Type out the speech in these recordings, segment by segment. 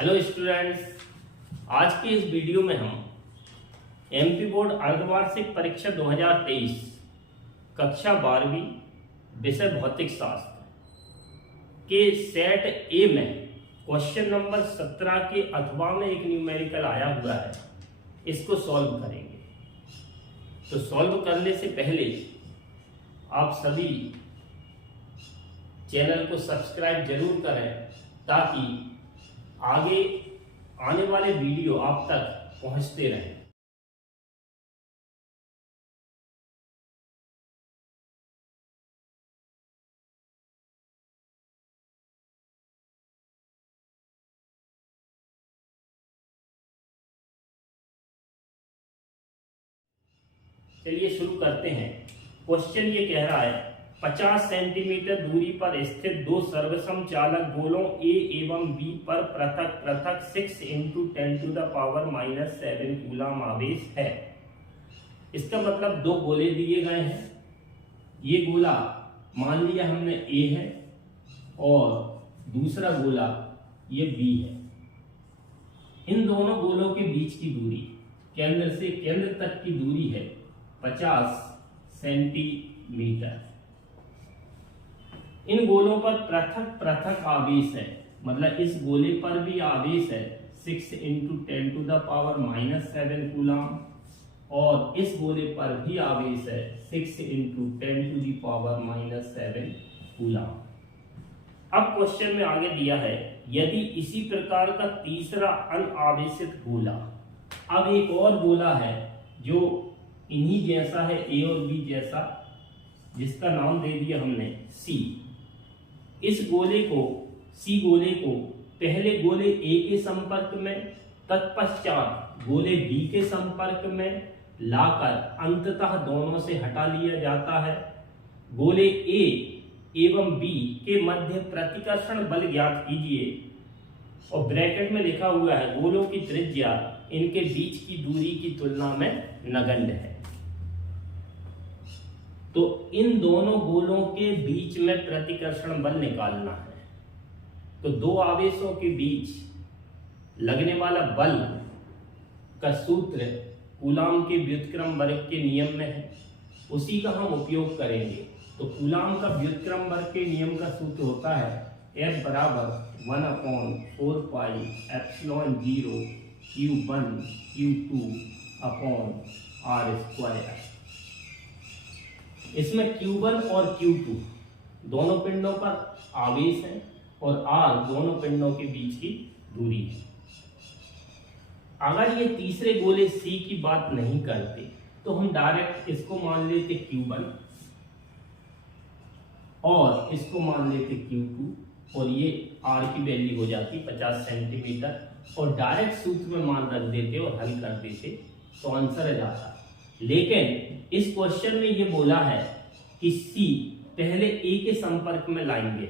Hello students, आज की इस वीडियो में हम एमपी बोर्ड अर्धवार्षिक परीक्षा 2023 कक्षा 12वीं विषय भौतिक शास्त्र के सेट ए में क्वेश्चन नंबर 17 के अथवा में एक न्यूमेरिकल आया हुआ है, इसको सॉल्व करेंगे। तो सॉल्व करने से पहले आप सभी चैनल को सब्सक्राइब जरूर करें ताकि आगे आने वाले वीडियो आप तक पहुंचते रहें। चलिए शुरू करते हैं। क्वेश्चन ये कह रहा है 50 सेंटीमीटर दूरी पर स्थित दो सर्वसम चालक गोलों ए एवं बी पर पृथक पृथक 6 × 10⁻⁷ कूलम आवेश है। इसका मतलब दो गोले दिए गए हैं। ये गोला मान लिया हमने ए है और दूसरा गोला ये बी है। इन दोनों गोलों के बीच की दूरी केंद्र से केंद्र तक की दूरी है 50 सेंटीमीटर। इन गोलों पर पृथक पृथक आवेश है, मतलब इस गोले पर भी आवेश है 6 × 10⁻⁷ कूलम और इस गोले पर भी आवेश है 6 × 10⁻⁷ कूलम। अब क्वेश्चन में आगे दिया है यदि इसी प्रकार का तीसरा अनावेशित गोला, अब एक और गोला है जो इन्हीं जैसा है ए और बी जैसा, जिसका नाम दे दिया हमने सी। इस गोले को सी गोले को पहले गोले ए के संपर्क में, तत्पश्चात गोले बी के संपर्क में लाकर अंततः दोनों से हटा लिया जाता है। गोले ए एवं बी के मध्य प्रतिकर्षण बल ज्ञात कीजिए और ब्रैकेट में लिखा हुआ है गोलों की त्रिज्या इनके बीच की दूरी की तुलना में नगण्य है। तो इन दोनों गोलों के बीच में प्रतिकर्षण बल निकालना है। तो दो आवेशों के बीच लगने वाला बल का सूत्र कूलॉम के व्युत्क्रम वर्ग के नियम में है, उसी का हम उपयोग करेंगे। तो कूलॉम का व्युत्क्रम वर्ग के नियम का सूत्र होता है F = 1/4πε0 Q1 Q2/r²। इसमें Q1 और Q2 दोनों पिंडों पर आवेश है और R दोनों पिंडों के बीच की दूरी है। अगर ये तीसरे गोले C की बात नहीं करते तो हम डायरेक्ट इसको मान लेते Q1 और इसको मान लेते Q2 और ये R की वैल्यू हो जाती 50 सेंटीमीटर और डायरेक्ट सूत्र में मान रख देते और हल कर देते तो आंसर आ जाता। लेकिन इस क्वेश्चन में ये बोला है कि सी पहले ए के संपर्क में लाएंगे।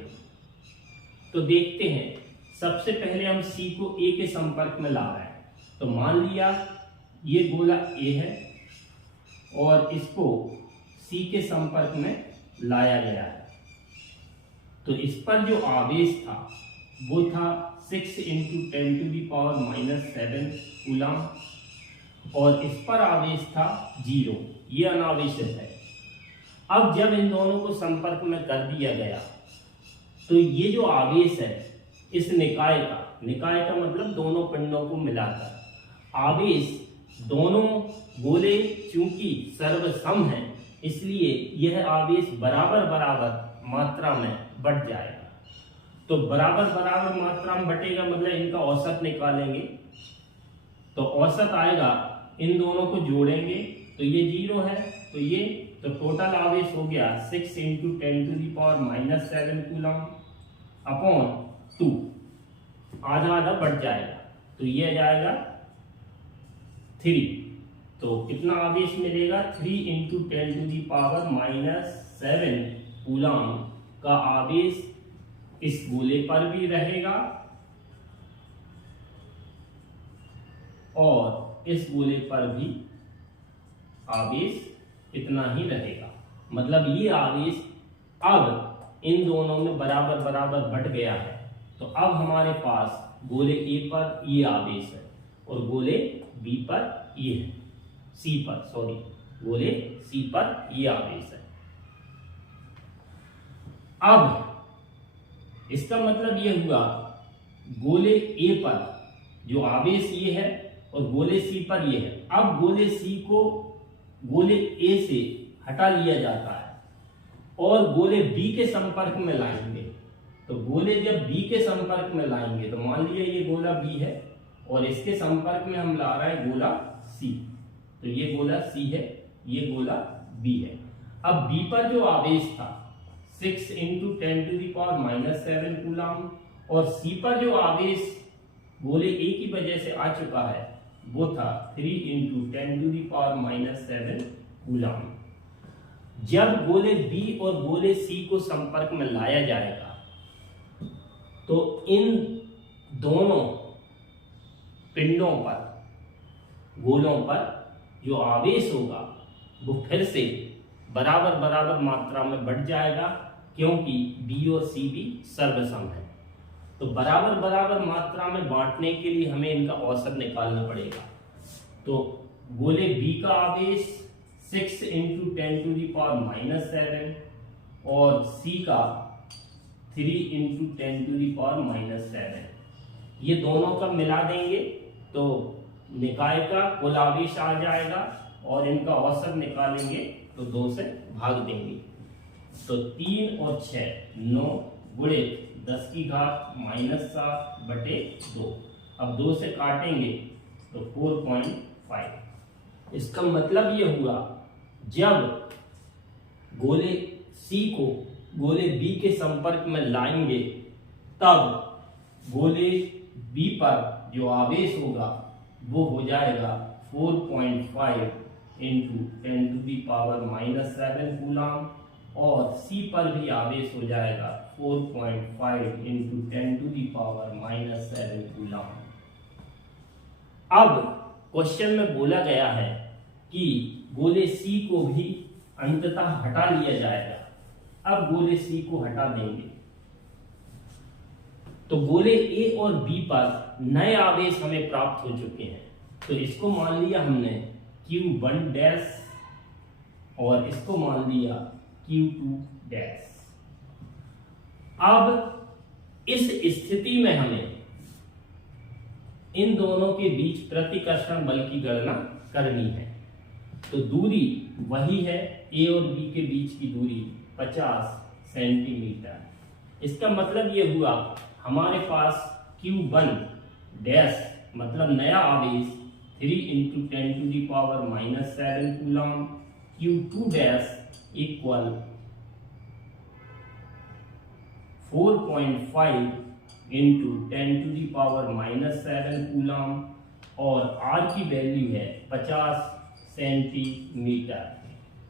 तो देखते हैं, सबसे पहले हम सी को ए के संपर्क में ला रहे हैं। तो मान लिया ये गोला ए है और इसको सी के संपर्क में लाया गया है। तो इस पर जो आवेश था वो था 6 × 10⁻⁷ कूलम और इस पर आवेश था 0, ये अनावेशित है। अब जब इन दोनों को संपर्क में कर दिया गया तो ये जो आवेश है इस निकाय का मतलब दोनों पिंडों को मिलाकर आवेश दोनों गोले चूंकि सर्वसम है इसलिए यह आवेश बराबर बराबर मात्रा में बढ़ जाएगा। तो बराबर बराबर मात्रा में बटेगा मतलब इनका औसत निकालेंगे। तो औसत आएगा, इन दोनों को जोड़ेंगे तो ये 0 है, तो टोटल आवेश हो गया 6 × 10⁻⁷ कूलम अपॉन 2, आधा आधा बढ़ जाएगा तो ये आ जाएगा 3। तो कितना आवेश मिलेगा 3 × 10⁻⁷ कूलम का आवेश इस गोले पर भी रहेगा और इस गोले पर भी आवेश इतना ही रहेगा। मतलब ये आवेश अब इन दोनों में बराबर बराबर बढ़ गया है। तो अब हमारे पास गोले ए पर ये आवेश है और गोले बी पर ये है, सी पर, सॉरी, गोले सी पर ये आवेश है। अब इसका मतलब ये हुआ गोले ए पर जो आवेश ये है और गोले सी पर ये है। अब गोले सी को गोले ए से हटा लिया जाता है और गोले बी के संपर्क में लाएंगे। तो गोले जब बी के संपर्क में लाएंगे तो मान लीजिए ये गोला बी है और इसके संपर्क में हम ला रहे हैं गोला सी, तो ये गोला सी है, ये गोला बी है। अब बी पर जो आवेश था 6 × 10⁻⁻7 कूलम और सी पर जो आवेश गोले ए की वजह से आ चुका है वो था 3 × 10⁻⁷ कूलम। जब गोले बी और गोले सी को संपर्क में लाया जाएगा तो इन दोनों पिंडों पर, गोलों पर जो आवेश होगा वो फिर से बराबर बराबर मात्रा में बढ़ जाएगा, क्योंकि बी और सी भी सर्वसम है। तो बराबर बराबर मात्रा में बांटने के लिए हमें इनका औसत निकालना पड़ेगा। तो गोले बी का आवेश 6 × 10⁻⁷ और सी का 3 × 10⁻⁷, ये दोनों का मिला देंगे तो निकाय का कुल आवेश आ जाएगा और इनका औसत निकालेंगे तो 2 से भाग देंगे। तो 3 और 6 9 गुणित 10⁻⁻7/2। अब 2 से काटेंगे तो 4.5। इसका मतलब ये हुआ जब गोले सी को गोले बी के संपर्क में लाएंगे तब गोले बी पर जो आवेश होगा वो हो जाएगा 4.5 × 10⁻⁷ कूलम और सी पर भी आवेश हो जाएगा 4.5 × 10⁻⁷ कूलम। अब क्वेश्चन में बोला गया है कि गोले सी को भी अंततः हटा लिया जाएगा। अब गोले सी को हटा देंगे तो गोले ए और बी पर नए आवेश हमें प्राप्त हो चुके हैं। तो इसको मान लिया हमने Q1' और इसको मान लिया Q2'। अब इस स्थिति में हमें इन दोनों के बीच प्रतिकर्षण बल की गणना करनी है। तो दूरी वही है, ए और बी के बीच की दूरी 50 सेंटीमीटर। इसका मतलब ये हुआ हमारे पास Q1' मतलब नया आवेश 3 × 10⁻⁷ कूलम, Q2' इक्वल 4.5 × 10⁻⁷ कूलम और R की वैल्यू है 50 सेंटीमीटर।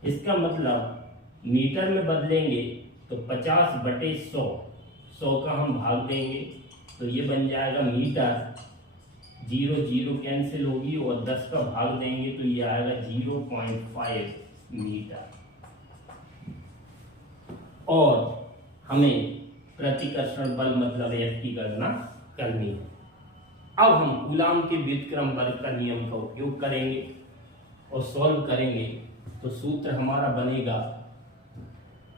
इसका मतलब मीटर में बदलेंगे तो 50/100, 100 का हम भाग देंगे तो ये बन जाएगा मीटर। 0 0 कैंसिल होगी और 10 का भाग देंगे तो ये आएगा 0.5 मीटर। और हमें प्रतिकर्षण बल मतलब F की गणना करनी है। अब हम कूलाम के व्युत्क्रम बल का नियम का उपयोग करेंगे और सॉल्व करेंगे। तो सूत्र हमारा बनेगा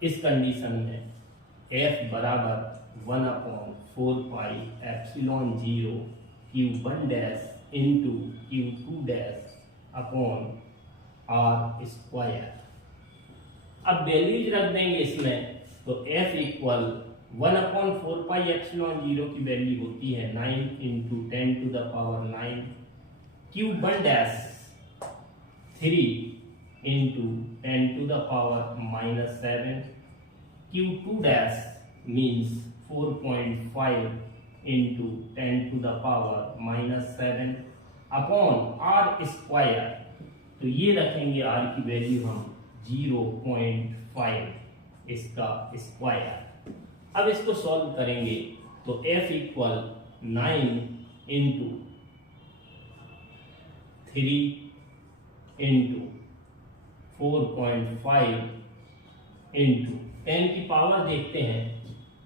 इस कंडीशन में F बराबर 1/4πε0 Q1' into Q2' upon R²। अब वैल्यूज रख देंगे इसमें तो F इक्वल 1/4πε0 की वैल्यू होती है 9 × 10⁹। Q1' 3 × 10⁻⁷। Q2' means 4.5 × 10⁻⁷ upon R²। तो ये रखेंगे R की वैल्यू हम 0.5 इसका स्क्वायर। अब इसको सॉल्व करेंगे तो F इक्वल 9 × 3 × 4.5 × 10 की पावर देखते हैं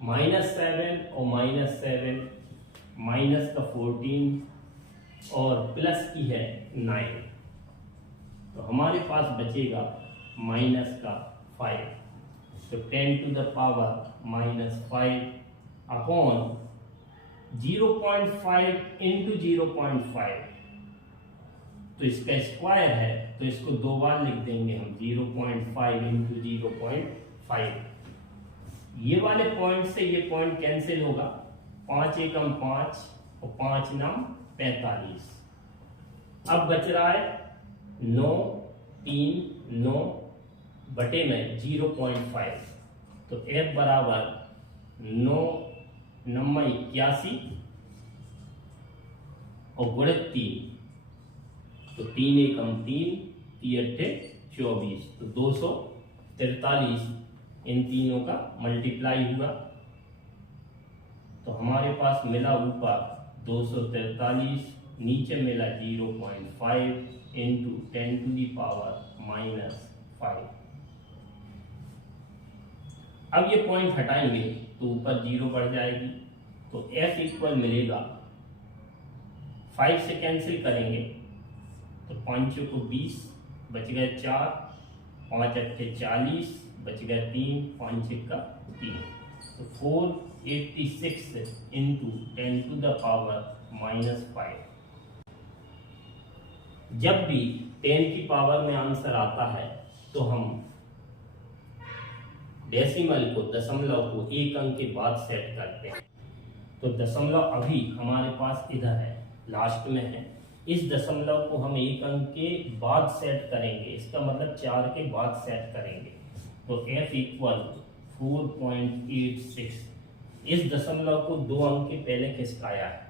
-7 और -7 माइनस का 14 और प्लस की है 9, तो हमारे पास बचेगा माइनस का 5। तो 10 to the power -5 upon 0.5 into 0.5, तो इसका स्क्वायर है तो इसको 2 बार लिख देंगे हम, 0.5 इंटू 0.5। ये वाले पॉइंट से ये पॉइंट कैंसिल होगा, 5 एकम 5 और 5 नम 45। अब बच रहा है 9, 3, 9 बटे में 0.5, तो F बराबर 9 नम्मा 81 और गुणित 3, तो 3 एकम 3, 3 अट्ठे 24, तो 243 इन तीनों का मल्टीप्लाई हुआ, तो हमारे पास मिला ऊपर 243, नीचे मिला 0.5 इंटू 10 टू दी पावर -5। अब ये पॉइंट हटाएंगे तो ऊपर 0 बढ़ जाएगी, तो F इक्वल मिलेगा, 5 से कैंसिल करेंगे तो 5 को 20, बच गए 4, 5 अट्ठे 40, बच गए 3, 5 का 3, तो 486 इंटू 10 टू द पावर -5। जब भी 10 की पावर में आंसर आता है तो हम डेसिमल को, दशमलव को 1 अंक के बाद सेट करते हैं। तो दशमलव अभी हमारे पास इधर है, लास्ट में है, इस दशमलव को हम 1 अंक के बाद सेट करेंगे, इसका मतलब 4 के बाद सेट करेंगे, तो F इक्वल 4.86। इस दशमलव को 2 अंक के पहले खिसकाया है,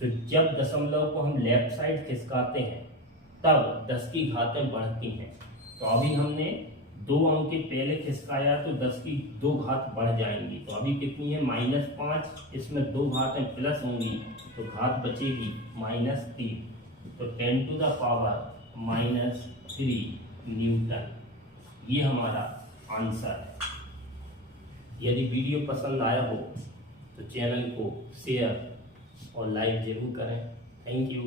तो जब दशमलव को हम लेफ्ट साइड खिसकाते हैं तब 10 की घातें बढ़ती हैं, तो अभी हमने 2 अंक के पहले खिसकाया तो 10 की 2 घात बढ़ जाएंगी, तो अभी कितनी है -5, इसमें 2 घातें प्लस होंगी तो घात बचेगी -3, तो 10 टू द पावर -3 न्यूटन, ये हमारा आंसर है। यदि वीडियो पसंद आया हो तो चैनल को शेयर और लाइक जरूर करें। Thank you.